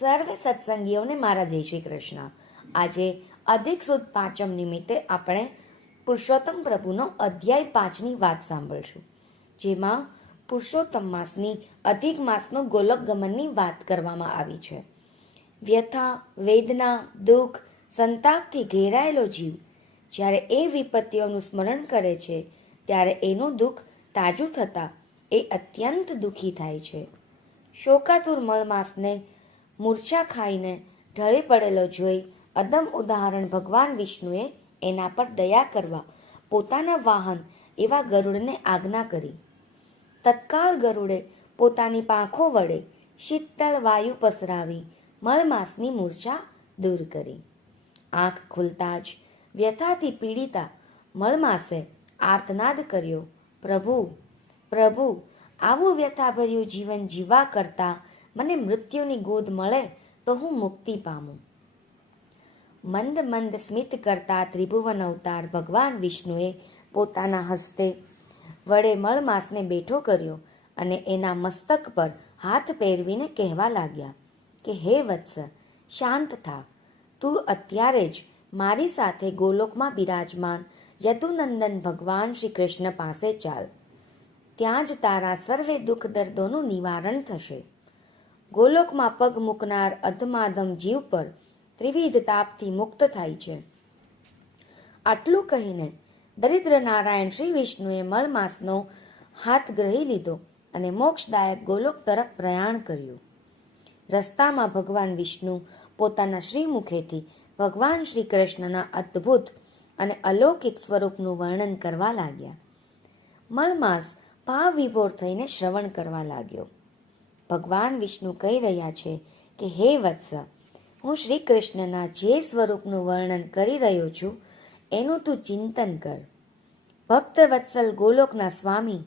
સર્વે સત્સંગીઓને મારા જય શ્રી કૃષ્ણ. આજે અધિક સુદ પાંચમ નિમિત્તે આપણે પુરુષોત્તમ પ્રભુનો અધ્યાય 5ની વાત સાંભળશું, જેમાં પુરુષોત્તમ માસની અધિક માસનો ગોલોક ગમનની વાત કરવામાં આવી છે. વ્યથા, વેદના, દુઃખ, સંતાપથી ઘેરાયેલો જીવ જ્યારે એ વિપત્તિઓનું સ્મરણ કરે છે ત્યારે એનું દુઃખ તાજું થતાં એ અત્યંત દુઃખી થાય છે. શોકાતુર મળમાસને મૂર્છા ખાઈને ઢળી પડેલો જોઈ અદમ ઉદાહરણ ભગવાન વિષ્ણુએ એના પર દયા કરવા પોતાના વાહન એવા ગરુડને આજ્ઞા કરી. તત્કાળ ગરુડે પોતાની પાંખો વડે શીતળ વાયુ પસરાવી મળમાસની મૂર્છા દૂર કરી. આંખ ખુલતા જ વ્યથાથી પીડિતા મળમાસે આર્તનાદ કર્યો, પ્રભુ પ્રભુ, આવું વ્યથાભર્યું જીવન જીવવા કરતાં મને મૃત્યુની ગોદ મળે તો હું મુક્તિ પામું. મંદ મંદ સ્મિત કરતા ત્રિભુવન અવતાર ભગવાન વિષ્ણુએ પોતાના હસ્તે વડે મળમાસને બેઠો કર્યો અને એના મસ્તક પર હાથ ફેરવીને કહેવા લાગ્યા કે હે વત્સ, શાંત થા. તું અત્યારે જ મારી સાથે ગોલોકમાં બિરાજમાન યદુનંદન ભગવાન શ્રી કૃષ્ણ પાસે ચાલ. ત્યાં જ તારા સર્વે દુઃખ દર્દોનું નિવારણ થશે. ગોલોકમાં પગ મૂકનાર અધમાધમ જીવ પર ત્રિવિધ તાપથી મુક્ત થાય છે. આટલું કહીને દરિદ્ર નારાયણ શ્રી વિષ્ણુએ મળમાસનો હાથ ગ્રહી લીધો અને મોક્ષદાયક ગોલોક તરફ પ્રયાણ કર્યું. રસ્તામાં ભગવાન વિષ્ણુ પોતાના શ્રીમુખેથી ભગવાન શ્રી કૃષ્ણના અદ્ભુત અને અલૌકિક સ્વરૂપનું વર્ણન કરવા લાગ્યા. મળમાસ ભાવ વિભોર થઈને શ્રવણ કરવા લાગ્યો. ભગવાન વિષ્ણુ કહી રહ્યા છે કે હે વત્સ, હું શ્રી કૃષ્ણના જે સ્વરૂપનું વર્ણન કરી રહ્યો છું એનું તું ચિંતન કર. ભક્ત વત્સલ ગોલોકના સ્વામી,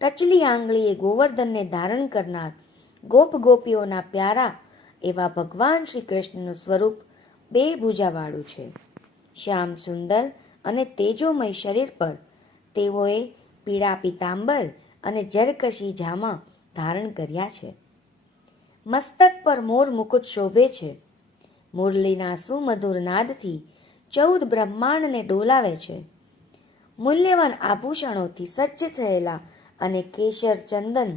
ટચલી આંગળીએ ગોવર્ધનને ધારણ કરનાર ગોપ ગોપીઓના પ્યારા એવા ભગવાન શ્રી કૃષ્ણનું સ્વરૂપ બે ભુજાવાળું છે. શ્યામ સુંદર અને તેજોમય શરીર પર તેઓએ પીળા પીતાંબર અને જરકશી જામા ધારણ કર્યા છે. મસ્તક પર મોર મુકુટ શોભે છે. મુરલીના સુમધુર નાદથી 14 બ્રહ્માંડને ડોલાવે છે. મૂલ્યવાન આભૂષણોથી સજ્જ થયેલા અને કેસર, ચંદન,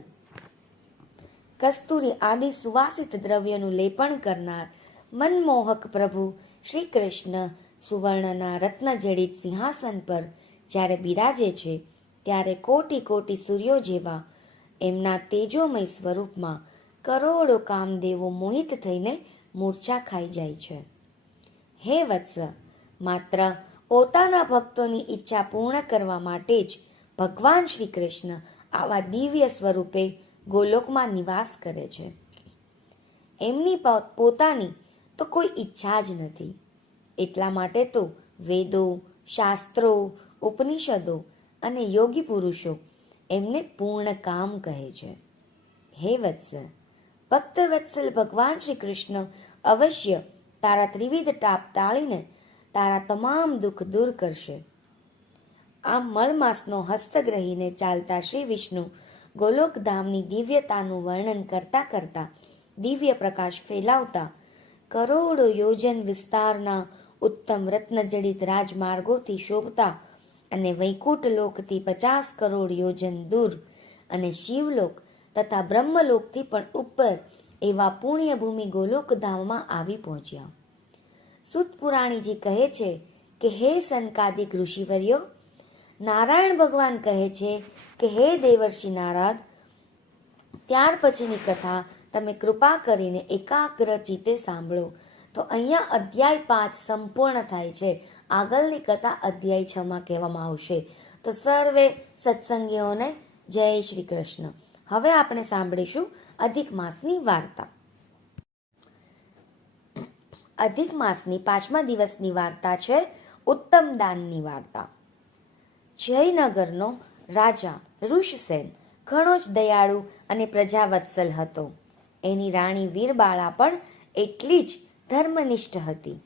કસ્તુરી આદિ સુવાસિત દ્રવ્યનું લેપણ કરનાર મનમોહક પ્રભુ શ્રી કૃષ્ણ સુવર્ણના રત્નજડિત સિંહાસન પર જ્યારે બિરાજે છે ત્યારે કોટી કોટી સૂર્યો જેવા એમના તેજોમય સ્વરૂપમાં કરોડો કામદેવો મોહિત થઈને મૂર્છા ખાઈ જાય છે. હે વત્સ, માત્ર પોતાના ભક્તોની ઈચ્છા પૂર્ણ કરવા માટે જ ભગવાન શ્રી કૃષ્ણ આવા દિવ્ય સ્વરૂપે ગોલોકમાં નિવાસ કરે છે. એમની પોતાની તો કોઈ ઈચ્છા જ નથી. એટલા માટે તો વેદો, શાસ્ત્રો, ઉપનિષદો અને યોગી પુરુષો એમને પૂર્ણ કામ કહે છે. હે વત્સ, ભક્ત વત્સલ ભગવાન શ્રી કૃષ્ણ અવશ્ય તારા ત્રિવિધ તાપ ટાળીને તારા તમામ દુઃખ દૂર કરશે. આમ મળમાસનો હસ્તગ્રહીને ચાલતા શ્રી વિષ્ણુ ગોલોકધામની દિવ્યતાનું વર્ણન કરતા કરતા દિવ્ય પ્રકાશ ફેલાવતા કરોડો યોજન વિસ્તારના ઉત્તમ રત્નજડિત રાજમાર્ગોથી શોભતા અને વૈકુંઠ લોકથી 50 કરોડ યોજન દૂર અને શિવલોક તથા બ્રહ્મલોકથી પણ ઉપર એવા પુણ્યભૂમિ ગોલોકધામમાં આવી પહોંચ્યા. સુત પુરાણીજી કહે છે કે હે સનકાદિક ઋષિવર્યો, નારાયણ ભગવાન કહે છે કે હે દેવર્ષિ નારદ, ત્યાર પછીની કથા તમે કૃપા કરીને એકાગ્ર ચિત્તે સાંભળો. તો અહીંયા અધ્યાય 5 સંપૂર્ણ થાય છે. આગળની કથા અધ્યાય 6માં કહેવામાં આવશે. તો સર્વે સત્સંગીઓને જય શ્રી કૃષ્ણ. હવે આપણે સાંભળીશું અધિક માસની વાર્તા. અધિક માસની 5મા દિવસની વાર્તા છે ઉત્તમ દાનની વાર્તા. જયનગરનો રાજા ઋષસેન ઘણો જ દયાળુ અને પ્રજાવત્સલ હતો. એની રાણી વીરબાળા પણ એટલી જ ધર્મનિષ્ઠ હતી.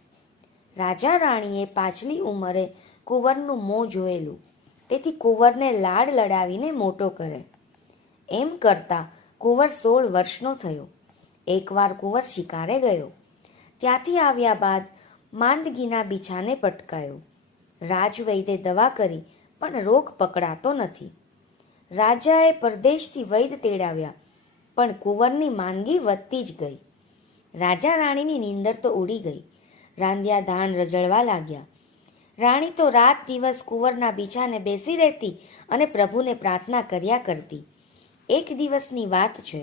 રાજા રાણીએ પાછલી ઉંમરે કુંવરનું મોં જોયેલું, તેથી કુંવરને લાડ લડાવીને મોટો કરે. એમ કરતા કુંવર 16 વર્ષનો થયો. એકવાર કુંવર શિકારે ગયો. ત્યાંથી આવ્યા બાદ માંદગીના બીછાને પટકાયો. રાજવૈદ્યે દવા કરી પણ રોગ પકડાતો નથી. રાજાએ પરદેશથી વૈદ તેડાવ્યા પણ કુંવરની માંદગી વધતી જ ગઈ. રાજા રાણીની નીંદર તો ઉડી ગઈ. રાંધ્યા ધાન રજળવા લાગ્યા. રાણી તો રાત દિવસ કુંવરના બીછાને બેસી રહેતી અને પ્રભુને પ્રાર્થના કર્યા કરતી. એક દિવસની વાત છે.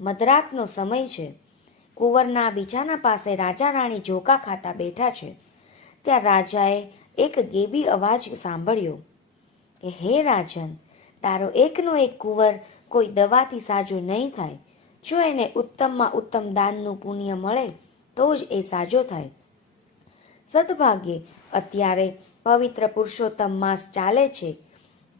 મધરાતનો સમય છે. કુંવરના બીછાના પાસે રાજા રાણી ઝોકા ખાતા બેઠા છે. ત્યાં રાજાએ એક ગેબી અવાજ સાંભળ્યો કે હે રાજન, તારો એકનો એક કુંવર કોઈ દવાથી સાજો નહીં થાય. જો એને ઉત્તમમાં ઉત્તમ દાનનું પુણ્ય મળે તો જ એ સાજો થાય. સદભાગ્યે અત્યારે પવિત્ર પુરુષોત્તમ માસ ચાલે છે.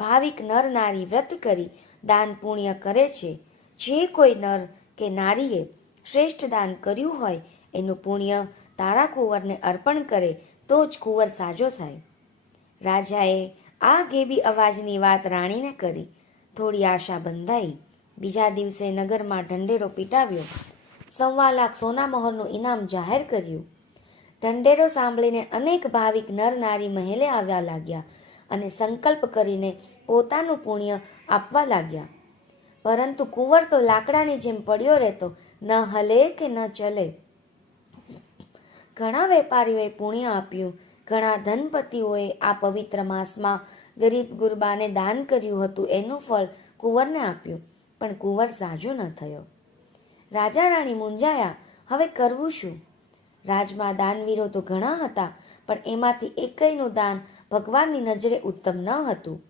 ભાવિક નર નારી વ્રત કરી દાન પુણ્ય કરે છે. જે કોઈ નર કે નારીએ શ્રેષ્ઠ દાન કર્યું હોય એનું પુણ્ય તારા કુંવરને અર્પણ કરે તો જ કુંવર સાજો થાય. રાજાએ આ ગેબી અવાજની વાત રાણીને કરી. થોડી આશા બંધાઈ. બીજા દિવસે નગરમાં ઢંઢેરો પીટાવ્યો. 1.25 લાખ સોના મહોરનું ઇનામ જાહેર કર્યું. ઢંઢેરો સાંભળીને અનેક ભાવિક નર નારી મહેલે આવ્યા લાગ્યા અને સંકલ્પ કરીને પોતાનું પુણ્ય આપવા લાગ્યા. પરંતુ કુંવર તો લાકડાની જેમ પડ્યો રહેતો, ન હલે કે ન ચલે. ઘણા વેપારીઓએ પુણ્ય આપ્યું. ઘણા ધનપતિઓએ આ પવિત્ર માસમાં ગરીબ ગુરબાને દાન કર્યું હતું એનું ફળ કુંવરને આપ્યું, પણ કુંવર સાજો ન થયો. રાજા રાણી મૂંઝાયા. હવે કરવું શું? રાજમાં દાનવીરો તો ઘણા હતા પણ એમાંથી એકયનું દાન ભગવાનની નજરે ઉત્તમ ન હતું.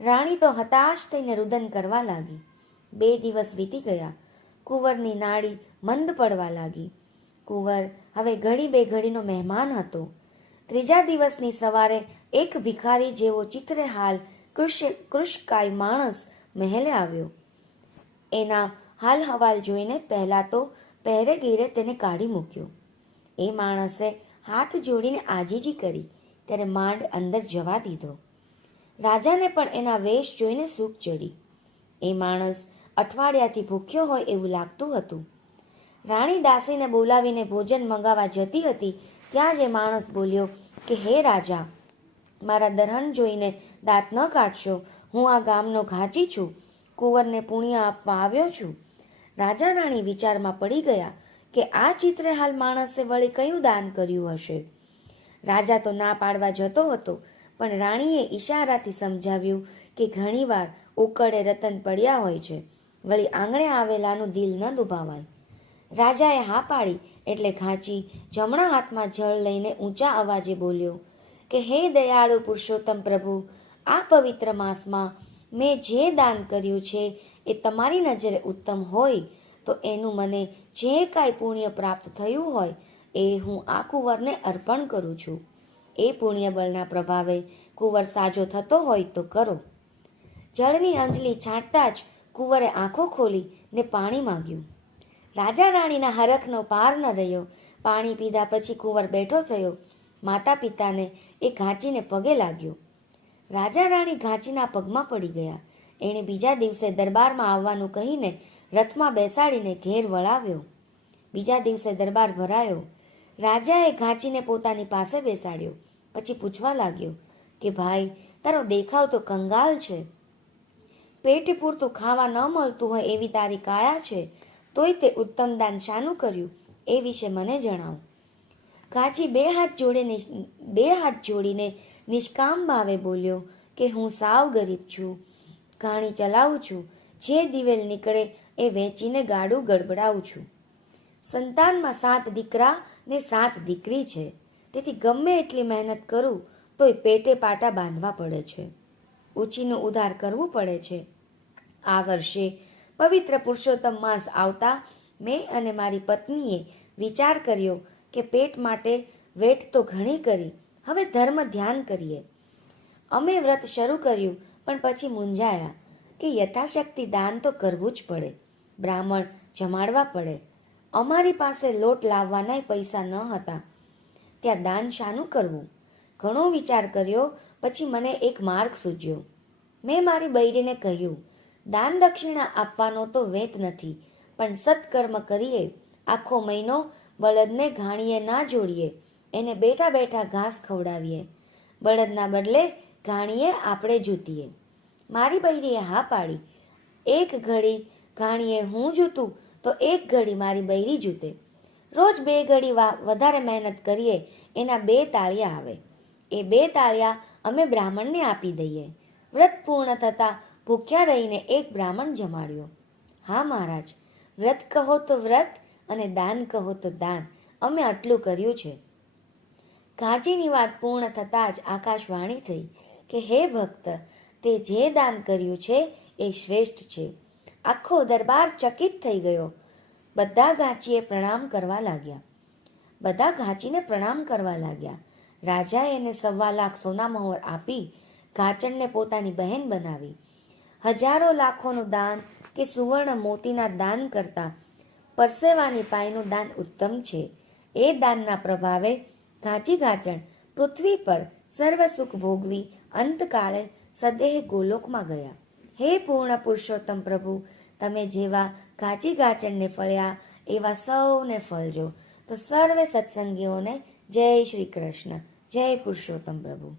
રાણી તો હતાશ થઈને રુદન કરવા લાગી. 2 દિવસ વીતી ગયા. કુંવરની નાડી મંદ પડવા લાગી. કુંવર હવે ઘડી બે ઘડીનો મહેમાન હતો. 3જા દિવસની સવારે એક ભિખારી જેવો ચિત્રેહાલ કૃશકાય માણસ મહેલે આવ્યો. એના હાલ હવાલ જોઈને પહેલા તો પહેરેગીરે તેને કાઢી મૂક્યો. એ માણસે હાથ જોડીને આજીજી કરી ત્યારે માંડ અંદર જવા દીધો. રાજાને પણ એના વેશ જોઈને સૂગ ચડી. એ માણસ અઠવાડિયાથી ભૂખ્યો હોય એવું લાગતું હતું. રાણી દાસીને બોલાવીને ભોજન મંગાવવા જતી હતી ત્યાં જ એ માણસ બોલ્યો કે હે રાજા, મારા દરહન જોઈને દાંત ન કાઢશો. હું આ ગામનો ઘાંચી છું. કુંવરને પુણ્ય આપવા આવ્યો છું. રાજા રાણી વિચારમાં પડી ગયા કે આ ચિત્રેહાલ માણસે વળી કયું દાન કર્યું હશે. રાજા તો ના પાડવા જતો હતો પણ રાણીએ ઈશારાથી સમજાવ્યું કે ઘણીવાર ઉકળે રતન પડ્યા હોય છે, વળી આંગણે આવેલાનું દિલ ન દુભાવાય. રાજાએ હા પાડી એટલે ઘાંચી જમણા હાથમાં જળ લઈને ઊંચા અવાજે બોલ્યો કે હે દયાળુ પુરુષોત્તમ પ્રભુ, આ પવિત્ર માસમાં મેં જે દાન કર્યું છે એ તમારી નજરે ઉત્તમ હોય તો એનું મને જે કાંઈ પુણ્ય પ્રાપ્ત થયું હોય એ હું આ કુંવરને અર્પણ કરું છું. એ પુણ્ય બળના પ્રભાવે કુંવર સાજો થતો હોય તો કરો. જળની અંજલી છાંટતા જ કુંવરે આંખો ખોલી ને પાણી માંગ્યું. રાજા રાણીના હરખનો પાર ન રહ્યો. પાણી પીધા પછી કુંવર બેઠો થયો. માતા પિતાને એ ઘાંચીને પગે લાગ્યો. રાજા રાણી ઘાંચીના પગમાં પડી ગયા. એણે બીજા દિવસે દરબારમાં આવવાનું કહીને રથમાં બેસાડીને ઘેર વળાવ્યો. બીજા દિવસે દરબાર ભરાયો. રાજાએ ઘાંચીને પોતાની પાસે બેસાડ્યો. પછી પૂછવા લાગ્યો કે ભાઈ, તારો દેખાવ તો કંગાલ છે. પેટ પૂરતું ખાવા ન મળતું હોય એવી તારી કાયા છે, તોય તે ઉત્તમ દાન શાનું કર્યું એ વિશે મને જણાવ. ઘાંચી બે હાથ જોડીને નિષ્કામ ભાવે બોલ્યો કે હું સાવ ગરીબ છું. ઘાણી ચલાવું છું. જે દિવેલ નીકળે એ વેચીને ગાડું ગડબડાવું છું. સંતાનમાં 7 દીકરા ને 7 દીકરી છે. તેથી ગમે એટલી મહેનત કરું તોય પેટે પાટા બાંધવા પડે છે. ઉછીનું ઉધાર કરવું પડે છે. આ વર્ષે પવિત્ર પુરુષોત્તમ માસ આવતા મેં અને મારી પત્નીએ વિચાર કર્યો કે પેટ માટે વેટ તો ઘણી કરી, હવે ધર્મ ધ્યાન કરીએ. અમે વ્રત શરૂ કર્યું પણ પછી મૂંઝાયા કે યથાશક્તિ દાન તો કરવું જ પડે. બ્રાહ્મણ જમાડવા પડે. અમારી પાસે લોટ લાવવાના પૈસા ન હતા. ત્યાં દાન શાનું કરવું? ઘણો વિચાર કર્યો પછી મને એક માર્ગ સૂઝ્યો. મેં મારી બૈરીને કહ્યું, દાન દક્ષિણા આપવાનો તો વેત નથી, પણ સત્કર્મ કરીએ આખો મહિનો બળદને ઘાણીએ ના જોડીએ, એને બેઠા બેઠા ઘાસ ખવડાવીએ. બળદના બદલે ઘાણીએ આપણે જૂતીએ. મારી બૈરીએ હા પાડી. એક ઘડી ઘાણીએ હું જૂતું તો એક ઘડી મારી બૈરી જૂતે. રોજ 2 ઘડી વધારે મહેનત કરીએ એના 2 તાળિયા આવે. એ 2 તાળિયા અમે બ્રાહ્મણને આપી દઈએ. વ્રત પૂર્ણ થતાં ભૂખ્યા રહીને એક બ્રાહ્મણ જમાડ્યો. હા મહારાજ, વ્રત કહો તો વ્રત અને દાન કહો તો દાન, અમે આટલું કર્યું છે. ઘાંચીની વાત પૂર્ણ થતાં જ આકાશવાણી થઈ કે હે ભક્ત, તે જે દાન કર્યું છે એ શ્રેષ્ઠ છે. આખો દરબાર ચકિત થઈ ગયો. બધા ઘાંચીને પ્રણામ કરવા લાગ્યા. રાજાએ એને 1.25 લાખ સોનામહોર આપી ઘાચણને પોતાની બહેન બનાવી. હજારો લાખોનું દાન કે સુવર્ણ મોતીના દાન કરતાં પરસેવાની પાયનું દાન ઉત્તમ છે. એ દાનના પ્રભાવે ઘાંચણ પૃથ્વી પર સર્વ સુખ ભોગવી અંતકાળે સદેહ ગોલોકમાં ગયા. હે પૂર્ણ પુરુષોત્તમ પ્રભુ, તમે જેવા ઘાચણને ફળ્યા એવા સૌને ફળજો. તો સર્વે સત્સંગીઓને જય શ્રી કૃષ્ણ, જય પુરુષોત્તમ પ્રભુ.